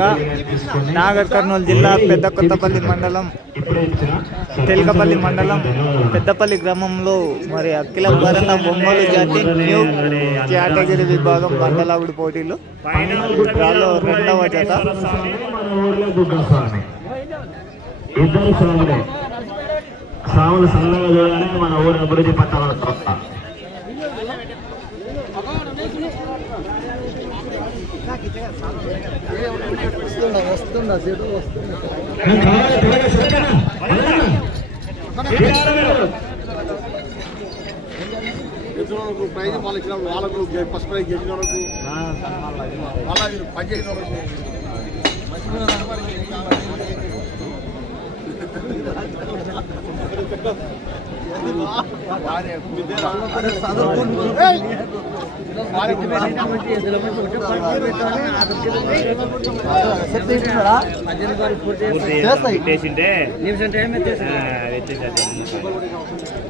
సందర్భంగా నాగర్ కర్నూలు జిల్లా పెద్ద కొత్తపల్లి మండలం తెలకపల్లి మండలం పెద్దపల్లి గ్రామంలో మరి అఖిల భారత బొమ్మలు జాతి న్యూ కేటగిరీ విభాగం బండలాగుడు పోటీలు. రెండవ జత. ఇద్దరు సన్నగా చూడాలని మన ఊరు అభివృద్ధి పట్టాల తప్ప గెలిచినోళ్ళకు ప్రైజ్ వాళ్ళు ఇచ్చిన వాళ్ళకు ఫస్ట్ ప్రైజ్ గెలిచిన వాళ్ళకు మళ్ళా పని చేసిన వాళ్ళకు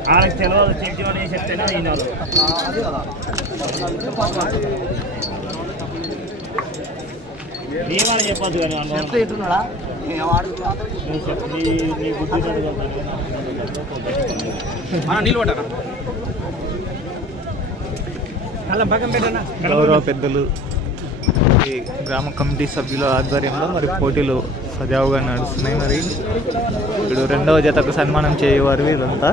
వాళ్ళకి తెలియదు చెప్తే చెప్తేనే చెప్పొద్దు కానీ అన్న. గౌరవ పెద్దలు ఈ గ్రామ కమిటీ సభ్యుల ఆధ్వర్యంలో మరి పోటీలు సజావుగా నడుస్తున్నాయి. మరి ఇప్పుడు రెండవ జతకు సన్మానం చేయవారు ఉన్నారండి.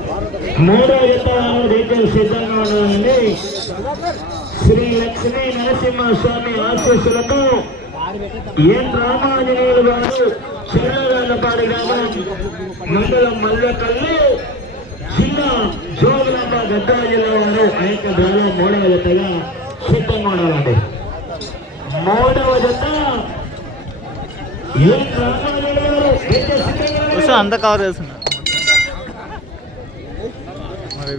శ్రీ లక్ష్మీ నరసింహస్వామి ఆశీస్సులతో ఎన్ రామాంజనేయులు గారు చిన్నగాళ్ళపాడి గ్రామం మండలం మల్లకల్లు చిన్న జోగులాంబ గద్దా జిల్లా వారు ఆ యొక్క డ్రాలో మూడవ జతగా సిద్ధంగా ఉండాలండి మూడవ జత ఎన్ రామాంజనేయులు గారు అయితే సిద్ధంగా ఉన్నారు. వస్తు అంత కవర్ చేస్తున్నా మరి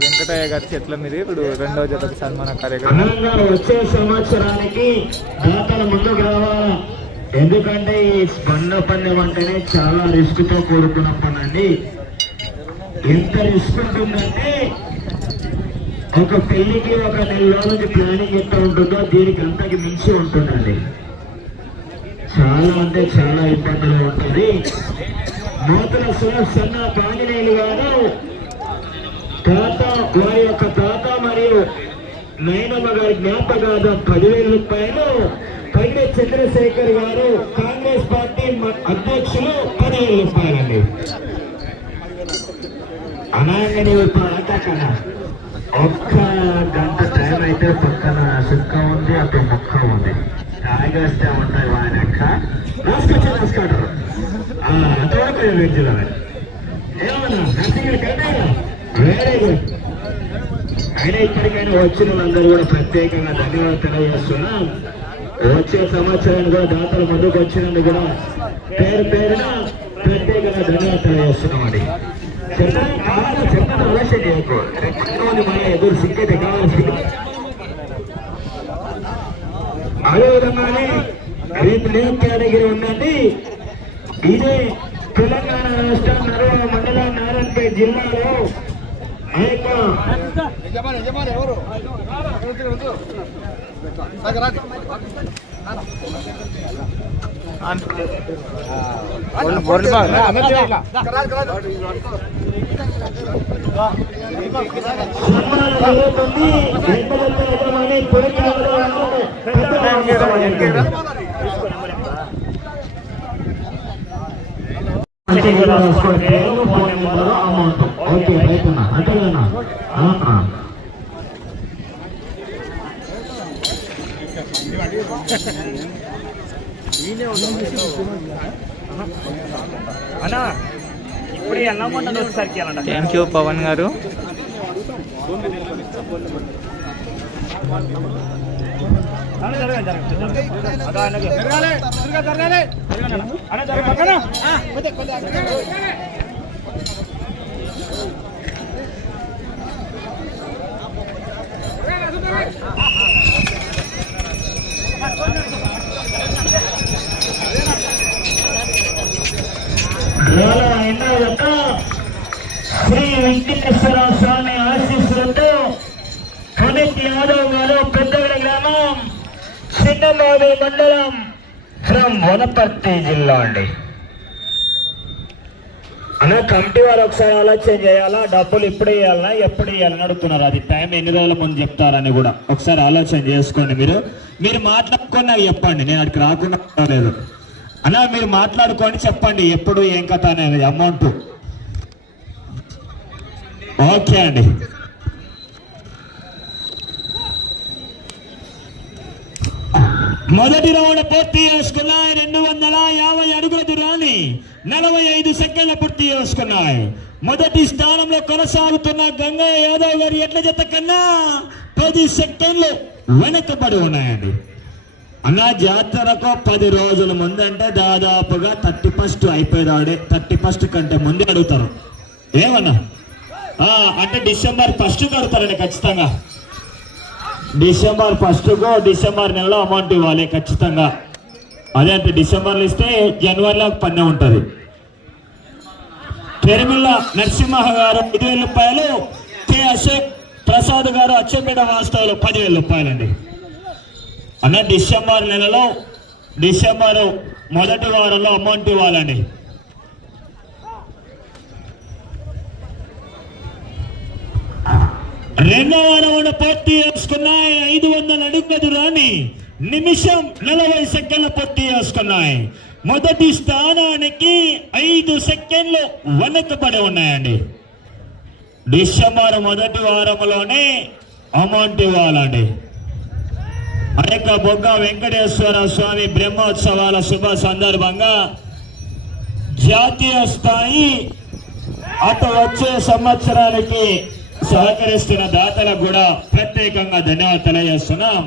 వెంకటయ్య గారి చెట్ల మీద ఇప్పుడు రెండవ జతకు సన్మాన కార్యక్రమం. వచ్చే సంవత్సరానికి దాతలు ముందుకు రావాలా? ఎందుకంటే ఈ స్పంద పందెం అంటేనే చాలా రిస్క్తో కూడుకున్న పని అండి. ఎంత రిస్క్ ఉంటుందంటే ఒక పెళ్ళికి ఒక నెల రోజులకి ప్లానింగ్ ఎంత ఉంటుందో దీనికి అంతకి మించి ఉంటుందండి. చాలా అంటే చాలా ఇబ్బందులు ఉంటుంది నూతన సులభ ఆంజనేయులు గారు వారి యొక్క తాత మరియు నయనమ్మ గారి జ్ఞాపకాద పదివేల రూపాయలు. పైన చంద్రశేఖర్ గారు కాంగ్రెస్ పార్టీ అధ్యక్షులు పదివేల రూపాయలండి. అనాంగని కన్నా ఒక్క గంట టైం అయితే పక్కన సుక్క ఉంది అటు ముక్క ఉంది. తాగేస్తే ఉంటాయి వాని యొక్క రాసుకొచ్చి రాసుకుంటారు. అంతవరకు వెయిట్ చేయాలి ఏమన్నా? నర్సింగ్ కట్టారా వెరీ గుడ్ అయినా ఇక్కడికైనా వచ్చిన వాళ్ళందరూ కూడా ప్రత్యేకంగా ధన్యవాదాలు తెలియజేస్తున్నాం. వచ్చే సంవత్సరాన్ని కూడా దాతలు ముందుకు వచ్చినందుకు కూడా పేరు పేరున ప్రత్యేకంగా ధన్యవాదాలు తెలియజేస్తున్నామండి చెప్పండి కావాలి చెప్పండి అవశ్యం చేయకు రేపు మన ఎదురు సిక్కైతే కావాలి. అదేవిధంగానే రేపు లేవ్ కేటగిరీ ఉందండి. ఇదే తెలంగాణ రాష్ట్రం నరవ మండలం నారాయణపేట జిల్లాలో ఆ యొక్క యజమాని యజమాని ఎవరు రాజు, రాజు. రాజు, అమౌంట్ ఓకే రైతున్నా అంతేనా థ్యాంక్ యూ పవన్ గారు. జరగాలి, ఎదురుగా జరగాలి. అన్న జరగండి వేల ఎన్నో యొక్క శ్రీ వెంకటేశ్వర స్వామి ఆశీస్సులతో కమిటీ యాదవ్ గారు పెద్దగడ గ్రామం చిన్నబాబు మండలం ఫ్రమ్ వనపర్తి జిల్లా అండి. అన్న కమిటీ వారు ఒకసారి ఆలోచన చేయాలా? డబ్బులు ఇప్పుడు ఇవ్వాలన్నా ఎప్పుడు ఇవ్వాలని అడుగుతున్నారు. అది టైం ఎన్ని రోజుల ముందు చెప్తారని కూడా. ఒకసారి ఆలోచన చేసుకోండి మీరు. మీరు మాట్లాడుకొని నాకు చెప్పండి. నేను అక్కడికి రాకుండా లేదు అన్న మీరు మాట్లాడుకొని చెప్పండి. ఎప్పుడు ఏం కథ అనేది అమౌంట్ ఓకే అండి. మొదటి రౌండ్ పూర్తి చేసుకున్నాయి. రెండు వందల యాభై అడుగుల దూరాన్ని నలభై ఐదు సెకండ్లు పూర్తి చేసుకున్నాయి. మొదటి స్థానంలో కొనసాగుతున్న గంగయ్య యాదవ్ గారి ఎట్ల జత కన్నా పది సెకండ్లు వెనకబడి ఉన్నాయండి. అన్న జాతరకు పది రోజుల ముందు అంటే దాదాపుగా థర్టీ ఫస్ట్ అయిపోయేదాడే థర్టీ ఫస్ట్ కంటే ముందే అడుగుతారు. ఏమన్నా? అంటే డిసెంబర్ ఫస్ట్ కడతారండి ఖచ్చితంగా. డిసెంబర్ ఫస్ట్కు డిసెంబర్ నెలలో అమౌంట్ ఇవ్వాలి ఖచ్చితంగా. అదే అంటే డిసెంబర్లో ఇస్తే జనవరిలో పన్నె ఉంటుంది. పెరుమిళ్ళ నరసింహ గారు ఐదు వేల రూపాయలు కె అశోక్ ప్రసాద్ గారు అచ్చంపేట వాస్తవాలు పదివేల రూపాయలండి. అన్న డిసెంబర్ నెలలో డిసెంబర్ మొదటి వారంలో అమౌంట్ ఇవ్వాలండి. రెండవ రౌండ్ పూర్తి చేసుకున్నాయి ఐదు వందల అడుగుల దూరాన్ని నిమిషం నలభై సెకండ్ల పూర్తి చేసుకున్నాయి మొదటి స్థానానికి ఐదు సెకండ్లు వెనకబడి ఉన్నాయండి. డిసెంబర్ మొదటి వారంలోనే అమౌంట్ ఇవ్వాలండి. అనేక బొగ్గ వెంకటేశ్వర స్వామి బ్రహ్మోత్సవాల శుభ సందర్భంగా జాతీయ స్థాయి అటు వచ్చే సంవత్సరానికి సహకరిస్తున్న దాతలకు కూడా ప్రత్యేకంగా ధన్యవాదాలు తెలియజేస్తున్నాం.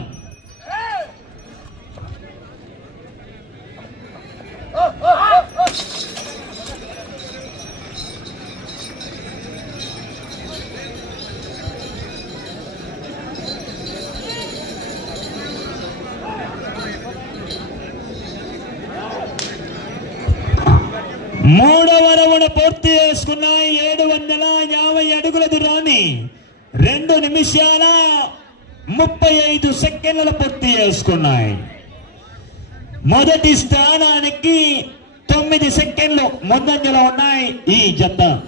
మూడవ రౌండ్ పూర్తి చేసుకున్నాయి ఏడు వందల యాభై అడుగుల దూరాన్ని రెండు నిమిషాల ముప్పై ఐదు సెకండ్ల పూర్తి చేసుకున్నాయి. మొదటి స్థానానికి తొమ్మిది సెకండ్లు ముందంజలో ఉన్నాయి ఈ జత.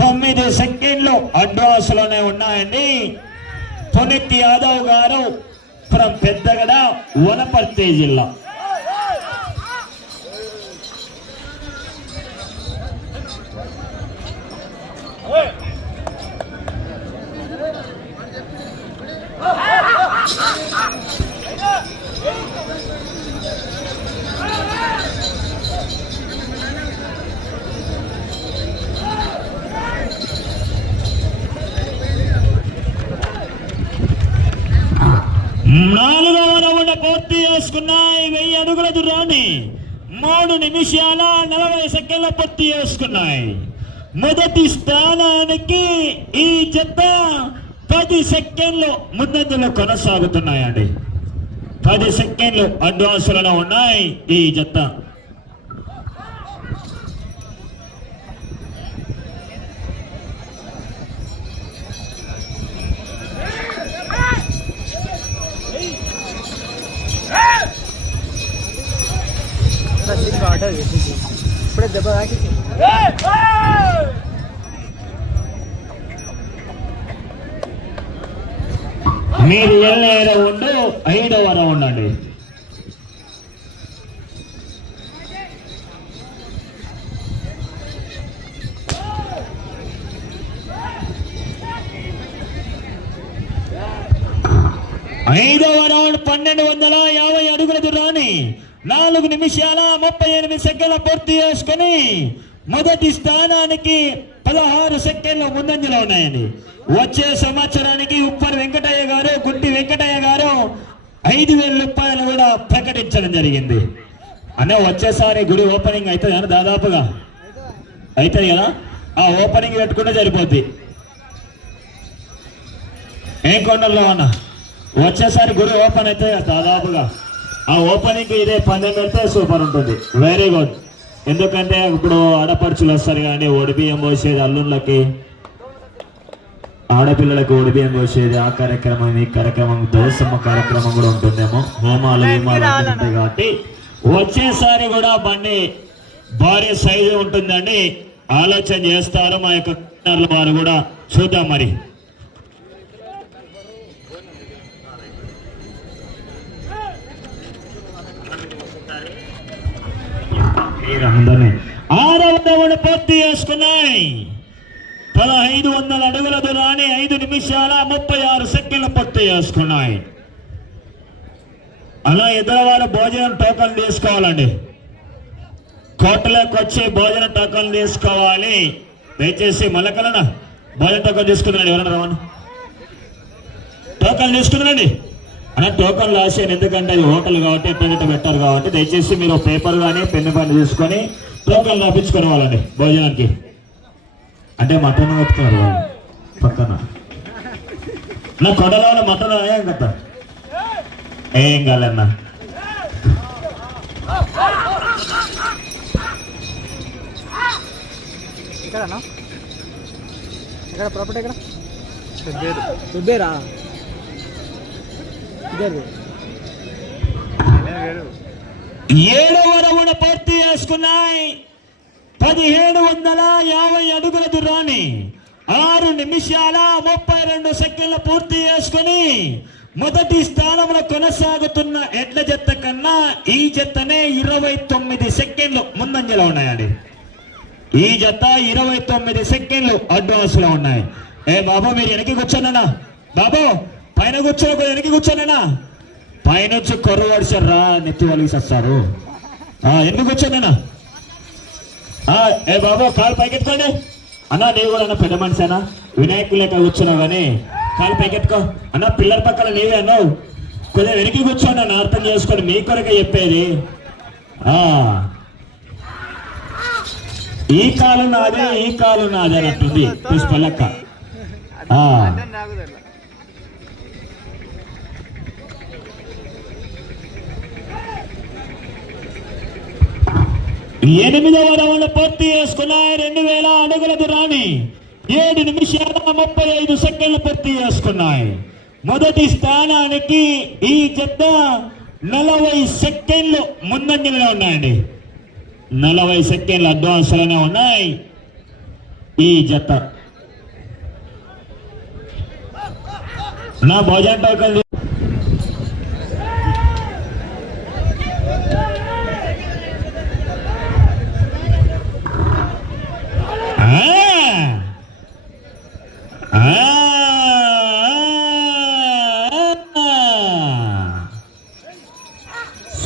తొమ్మిది సెకండ్లు అడ్వాన్స్లోనే ఉన్నాయండి. పునెత్తి యాదవ్ గారు ఫ్రమ్ పెద్దగడ వనపర్తి జిల్లా. నాలుగవ రౌండ్ పూర్తి చేసుకున్నాయి. వెయ్యి అడుగుల దూరాన్ని మూడు నిమిషాల నలభై సెకండ్ల పూర్తి చేసుకున్నాయి. మొదటి స్థానానికి ఈ చెత్త పది సెకండ్లు ముందంజలో కొనసాగుతున్నాయండి. పది సెకండ్లు అడ్వాన్సులలో ఉన్నాయి ఈ జత. మీరు వెళ్ళే రౌండ్ ఐదవ రౌండ్ అండి. ఐదవ రౌండ్ పన్నెండు వందల యాభై అడుగుల దూరాన్ని నాలుగు నిమిషాల ముప్పై ఎనిమిది సెకండ్ల పూర్తి చేసుకుని మొదటి స్థానానికి పదహారు సెకండ్ల ముందంజలో ఉన్నాయండి. వచ్చే సంవత్సరానికి ఉప్పర్ వెంకటయ్య గారు గుడ్డి వెంకటయ్య గారు ఐదు వేల రూపాయలు కూడా ప్రకటించడం జరిగింది. అనే వచ్చేసారి గుడి ఓపెనింగ్ అవుతుంది కదా దాదాపుగా అవుతుంది కదా? ఆ ఓపెనింగ్ పెట్టుకుంటే సరిపోద్ది. ఏం కొండల్లో అన్న? వచ్చేసారి గుడి ఓపెన్ అయితే దాదాపుగా. ఆ ఓపెనింగ్ ఇదే పందెం పెడితే సూపర్ ఉంటుంది. వెరీ గుడ్ ఎందుకంటే ఇప్పుడు ఆడపడుచులు వస్తారు కానీ ఒడి పోసేది అల్లుళ్ళకి ఆడపిల్లలకు ఒడిబియ్యం పోసేది ఆ కార్యక్రమం ఈ కార్యక్రమం దోసమ్మ కార్యక్రమం కూడా ఉంటుందేమో. హోమాలు హోమాలు అన్నీ ఉంటాయి కాబట్టి వచ్చేసారి కూడా బండి భారీ సైజు ఉంటుందండి. ఆలోచన చేస్తారు. మా యొక్క వారు కూడా చూద్దాం మరి. అందరినీ ఆరవ పూర్తి చేసుకున్నాయి. పదహైదు వందల అడుగుల దూరాన్ని ఐదు నిమిషాల ముప్పై ఆరు సెకండ్లు పూర్తి చేసుకున్నాయి. అలా ఎదురవారు భోజనం టోకన్ తీసుకోవాలండి. కోటలోకి వచ్చి భోజన టోకన్ తీసుకోవాలి. దయచేసి మలకలన? భోజన టోకన్ తీసుకున్నాడు ఎవరన్నా రమణ టోకన్ తీసుకున్నారండి అన్న టోకన్ రాసాను ఎందుకంటే అది హోటల్ కాబట్టి ఎట్ట పెట్టారు కాబట్టి దయచేసి మీరు పేపర్ కానీ పెన్ను పని తీసుకొని టోకన్ రాపించుకుని వాళ్ళండి భోజనానికి. అంటే మటన్ పెట్టుకున్నారు వాళ్ళు. పక్కన. నా కొడలో మటన్ ఏం కదా ఏం కాదన్నా? ఎక్కడన్నా? ఎక్కడ ప్రాపర్టీ ఎక్కడ? దుబ్బేరా ఇదేది? ఏడవ రౌండ్ పూర్తి చేసుకున్నాయి పదిహేడు వందల యాభై అడుగుల దూరాన్ని ఆరు నిమిషాల ముప్పై రెండు సెకండ్లు పూర్తి చేసుకుని మొదటి స్థానంలో కొనసాగుతున్న ఎడ్ల జత కన్నా ఈ జతనే ఇరవై తొమ్మిది సెకండ్లు ముందంజలో ఉన్నాయండి. ఈ జత ఇరవై తొమ్మిది సెకండ్లు అడ్వాన్స్లో ఉన్నాయి. ఏ బాబు మీరు వెనక్కి కూర్చోనన్నా బాబు పైన కూర్చో వెనక్కి కూర్చోనన్నా పైన వచ్చి కొర్ర వడిసారా నెత్తి వలిగి వస్తారు ఎందుకు కూర్చోనేనా ఏ బాబు కాలు పైకెత్తుకోండి. అన్న నీవు కూడా అన్న పెద్ద మనిషేనా? వినాయకులు లేక కూర్చున్నావు కానీ కాలు పైకెత్తుకో. అన్న పిల్లల పక్కన నీవే అన్నావు. కొద్దిగా వెనక్కి కూర్చోండి అన్న అర్థం చేసుకొని మీ కొరకే చెప్పేది. ఈ కాలు నాదే ఈ కాలు నాదే అంటుంది పుష్పలక్క. ఎనిమిదవ రౌండ్ పూర్తి చేసుకున్నాయి. రెండు వేల అడుగుల దూరాన్ని ఏడు నిమిషాల ముప్పై ఐదు సెకండ్లు పూర్తి చేసుకున్నాయి. మొదటి స్థానానికి ఈ జత నలభై సెకండ్లు ముందంజలో ఉన్నాయండి. నలభై సెకండ్లు అడ్వాన్స్లోనే ఉన్నాయి ఈ జత. నా భోజన టోకన్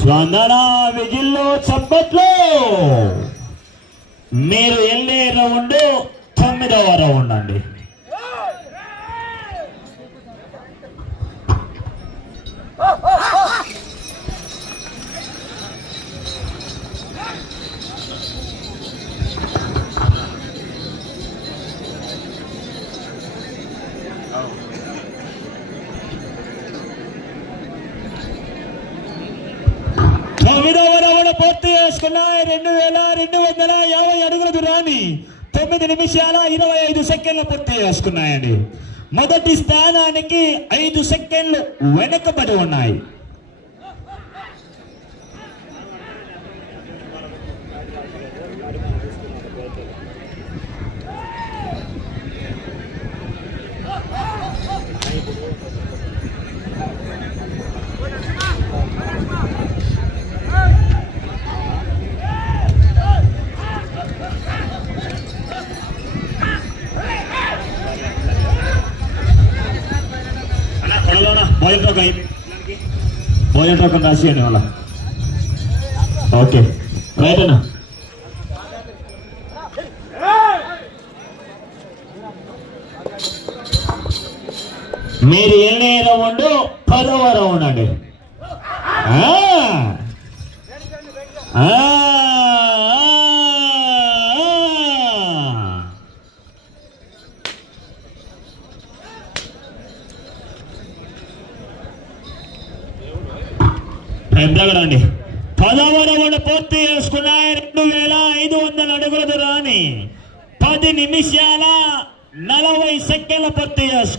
స్పందన విజిల్లో చప్పట్లు మీరు వెళ్ళే రౌండ్ తొమ్మిదవ రౌండ్ అండి తొమ్మిదవ రౌండ్ పూర్తి రెండు వేల రెండు వందల యాభై అడుగుల దూరాన్ని తొమ్మిది నిమిషాల ఇరవై ఐదు సెకండ్లు పూర్తి చేసుకున్నాయండి మొదటి స్థానానికి ఐదు సెకండ్లు వెనకబడి ఉన్నాయి. భోజన టోకన్ రాసియండి వాళ్ళ ఓకే రైట్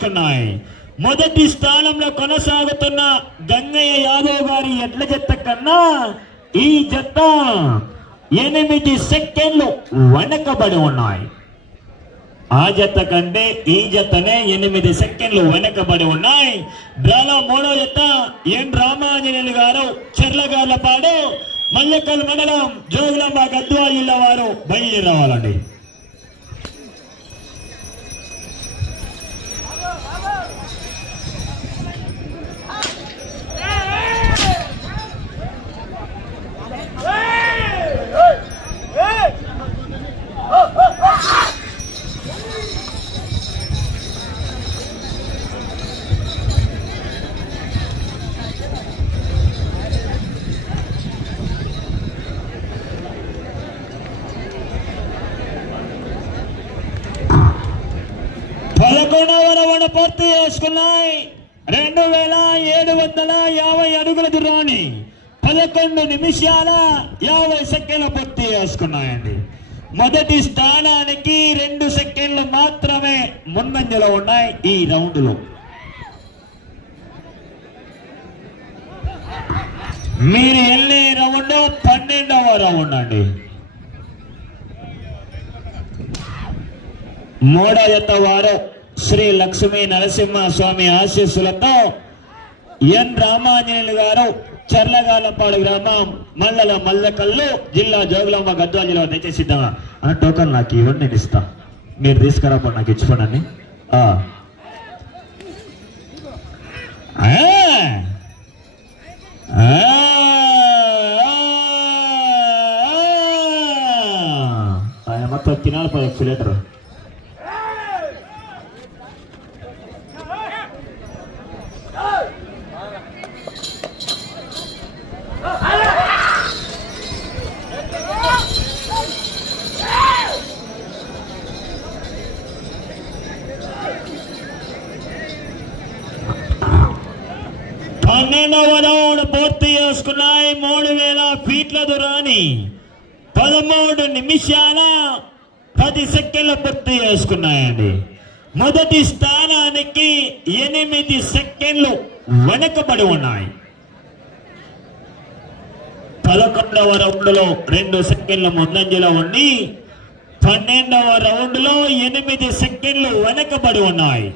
చేస్తున్నాయి మొదటి స్థానంలో కొనసాగుతున్న గంగయ్య యాదవ్ గారి ఎడ్ల జత కన్నా ఈ జత ఎనిమిది సెకండ్లు వెనకబడి ఉన్నాయి. ఆ జత కంటే ఈ జతనే ఎనిమిది సెకండ్లు వెనకబడి ఉన్నాయి. డ్రాలో మూడో జత ఎన్ రామాంజనేయులు గారు చెర్లగార్లపాడు మల్లెకల్ మండలం జోగులాంబ గద్వాల జిల్లా వారు బయలుదేరవాలండి. చేసుకున్నాయి రెండు వేల ఏడు వందల యాభై అడుగుల దూరాన్ని పదకొండు నిమిషాల యాభై సెకండ్లు పూర్తి చేసుకున్నాయండి. మొదటి స్థానానికి రెండు సెకండ్లు మాత్రమే ముందంజలో ఉన్నాయి ఈ రౌండ్లో. మీరు వెళ్ళే రౌండ్ పన్నెండవ రౌండ్ అండి. మూడో వారు శ్రీ లక్ష్మీ నరసింహ స్వామి ఆశీస్సులతో ఎన్ రామాంజనేయులు గారు చర్లగాలపాడు గ్రామం మల్లల మల్లకల్లు జిల్లా జోగులాంబ గద్వాల జిల్లా దయచేసి ఆ టోకన్ నాకు ఇవ్వండి నేను ఇస్తా మీరు తీసుకురాపో నాకు ఇచ్చిపోనండి మొత్తం తినాలి పది ఫిలేటర్ మూడు వేల ఫీట్ల దూరాన్ని పదమూడు నిమిషాల పది సెకండ్లు పూర్తి చేసుకున్నాయండి. మొదటి స్థానానికి ఎనిమిది సెకండ్లు వెనకబడి ఉన్నాయి. పదకొండవ రౌండ్లో రెండు సెకండ్ల ముందంజలో ఉండి పన్నెండవ రౌండ్లో ఎనిమిది సెకండ్లు వెనకబడి ఉన్నాయి.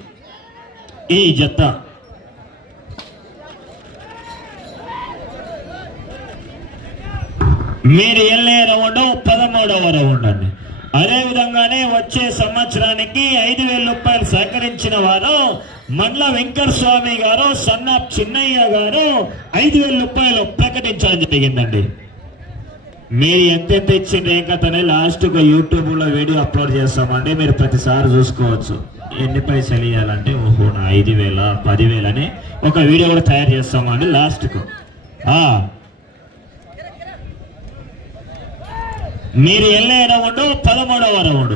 ఈ జత మీరు వెళ్ళే రౌండ్ పదమూడవ రౌండ్ అండి. అదేవిధంగానే వచ్చే సంవత్సరానికి ఐదు వేల రూపాయలు సేకరించిన వారు మండల వెంకట స్వామి గారు సన్న చిన్నయ్య గారు ఐదు వేల రూపాయలు ప్రకటించడం జరిగిందండి. మీరు ఎంతెంత ఇచ్చిండ్రు ఏం కథనే లాస్ట్గా యూట్యూబ్లో వీడియో అప్లోడ్ చేస్తామండి. మీరు ప్రతిసారి చూసుకోవచ్చు. ఎన్ని పైసలు ఇవ్వాలంటే ఓహో నా ఐదు వేల పదివేలని ఒక వీడియో కూడా తయారు చేస్తామండి లాస్ట్కు కు ఆ మీరు వెళ్ళే రౌండ్ పదమూడవ రౌండ్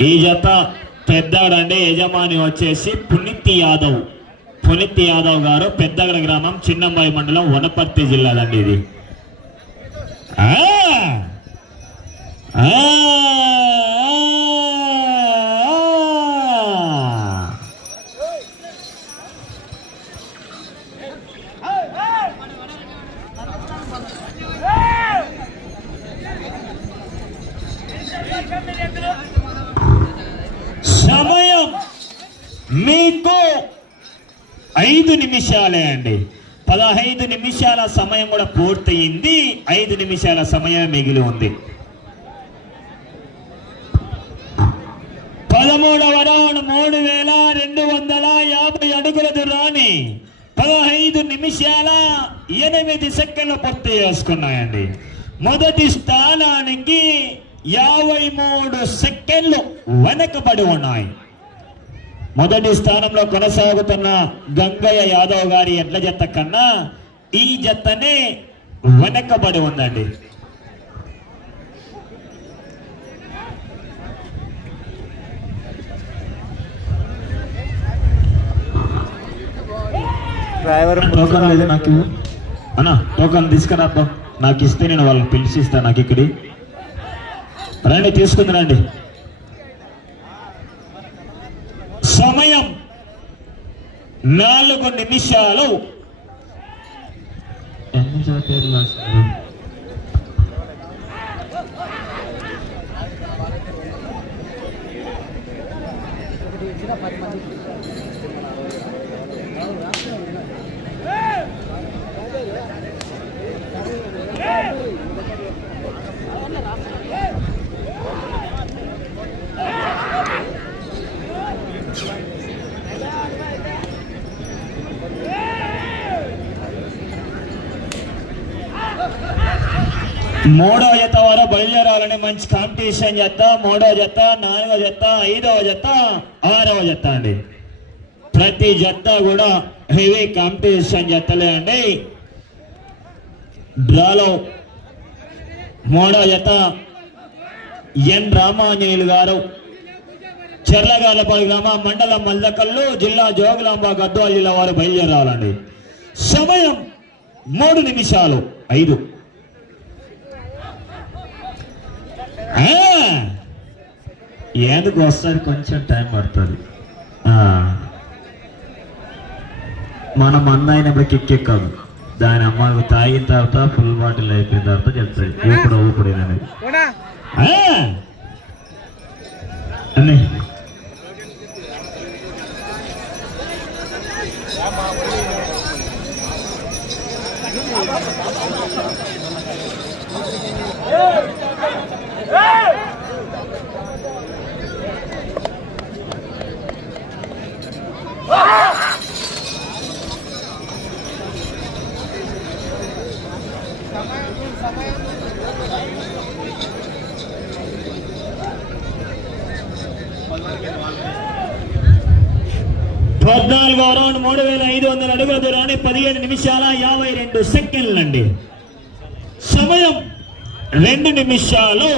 ఈ జత పెద్దాడండి యజమాని వచ్చేసి పునీత్ యాదవ్. పునీత్ యాదవ్ గారు పెద్దగడ గ్రామం చిన్నంబాయి మండలం వనపర్తి జిల్లాదండి ఇది. ఆ! ఐదు నిమిషాలే అండి. పదహైదు నిమిషాల సమయం కూడా పూర్తయింది. ఐదు నిమిషాల సమయం మిగిలి ఉంది. పదమూడవ రౌండ్ మూడు వేల రెండు వందల యాభై అడుగుల దూరాన్ని పదహైదు నిమిషాల ఎనిమిది సెకండ్లు పూర్తి చేసుకున్నాయండి. మొదటి స్థానానికి యాభై మూడు సెకండ్లు వెనకబడి ఉన్నాయి. మొదటి స్థానంలో కొనసాగుతున్న గంగయ్య యాదవ్ గారి ఎడ్ల జత కన్నా ఈ జతనే వెనకబడి ఉందండి. డ్రైవర్ టోకన్ లేదు నాకు అన్నా టోకన్ తీసుకురా నాకు ఇస్తే నేను వాళ్ళని పిలిచి ఇస్తాను నాకు ఇక్కడి. రండి తీసుకుంది రండి సమయం నాలుగు నిమిషాలు. మూడో జత వారు బయలుదేరాలని మంచి కాంపిటీషన్ జత మూడో జత నాలుగో జత ఐదవ జత ఆరవ జత అండి. ప్రతి జత కూడా హెవీ కాంపిటీషన్ జతలే అండి. డ్రాలో మూడో జత ఎన్ రామాంజనేయులు గారు చెర్లగాలపల్లి గ్రామ మండలం మల్లకల్లు జిల్లా జోగులాంబ గద్వాల జిల్లా వారు బయలుదేరాలండి. సమయం మూడు నిమిషాలు ఐదు. ఎందుకు వస్తుంది కొంచెం టైం పడుతుంది. మనం మంద అయినప్పుడు కిక్ ఎక్కదు దాని అమ్మ తాగిన తర్వాత ఫుల్ బాటిల్ అయిపోయిన తర్వాత చెప్తాయి ఊపిడి ఊపిడి అన్నీ. పద్నాలుగో రౌండ్ మూడు వేల ఐదు వందల అడుగుల దూరాన్ని పదిహేను నిమిషాల యాభై రెండు సెకండ్లండి. సమయం రెండు నిమిషాలు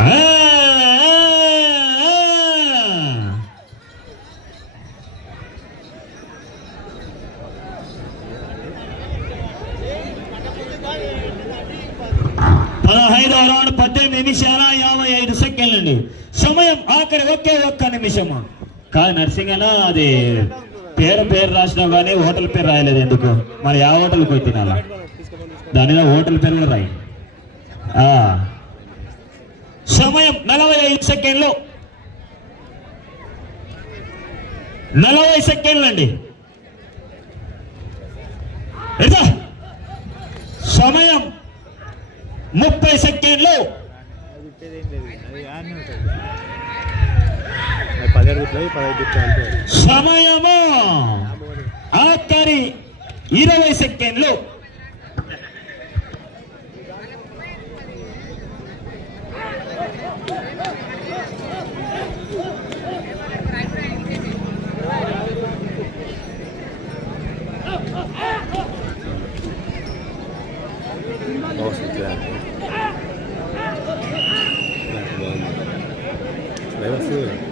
ఆ, ఆ, ఆ. పదహైదవ రౌండ్ పద్దెనిమిది నిమిషాల యాభై ఐదు సెకండ్లు అండి సమయం ఆఖరి ఒకే ఒక్క నిమిషము కాదు నర్సింగన అది పేరు పేరు రాసినావు కానీ హోటల్ పేరు రాయలేదు ఎందుకు? మరి ఆ హోటల్కి పోయి తినాలా? దాని మీద హోటల్ పేరు కూడా రాయి. సమయం నలభై ఐదు సెకండ్లు. నలభై సెకండ్లు అండి సమయం ముప్పై సెకండ్లు పదిహేడు బిట్లు పదహైదు బిట్లు అంతే సమయము? ఆఖరి ఇరవై సెకండ్లు. జత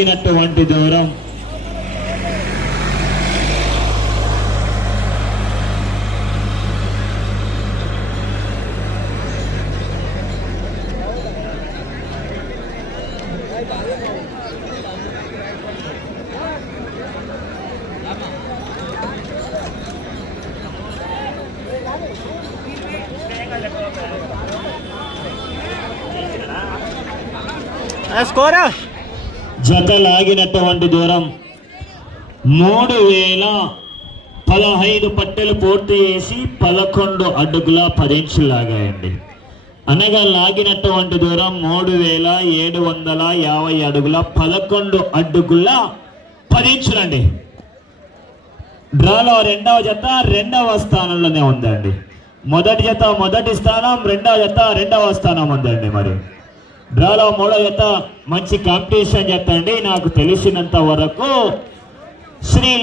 తగినటువంటి దూరం Let's go. జత లాగినటువంటి దూరం మూడు వేల పదహైదు పట్టెలు పూర్తి చేసి పదకొండు అడుగుల పది ఇంచులు లాగాయండి. అనగా లాగినటువంటి దూరం మూడు వేల ఏడు వందల యాభై అడుగుల పదకొండు అడుగుల పది ఇంచులండి. డ్రాలో రెండవ జత రెండవ స్థానంలోనే ఉందండి. మొదటి జత మొదటి స్థానం రెండవ జత రెండవ స్థానం ఉందండి మరి. డ్రాలో మూడో జత మంచి కాంపిటీషన్ జత అండి. నాకు తెలిసినంత వరకు శ్రీ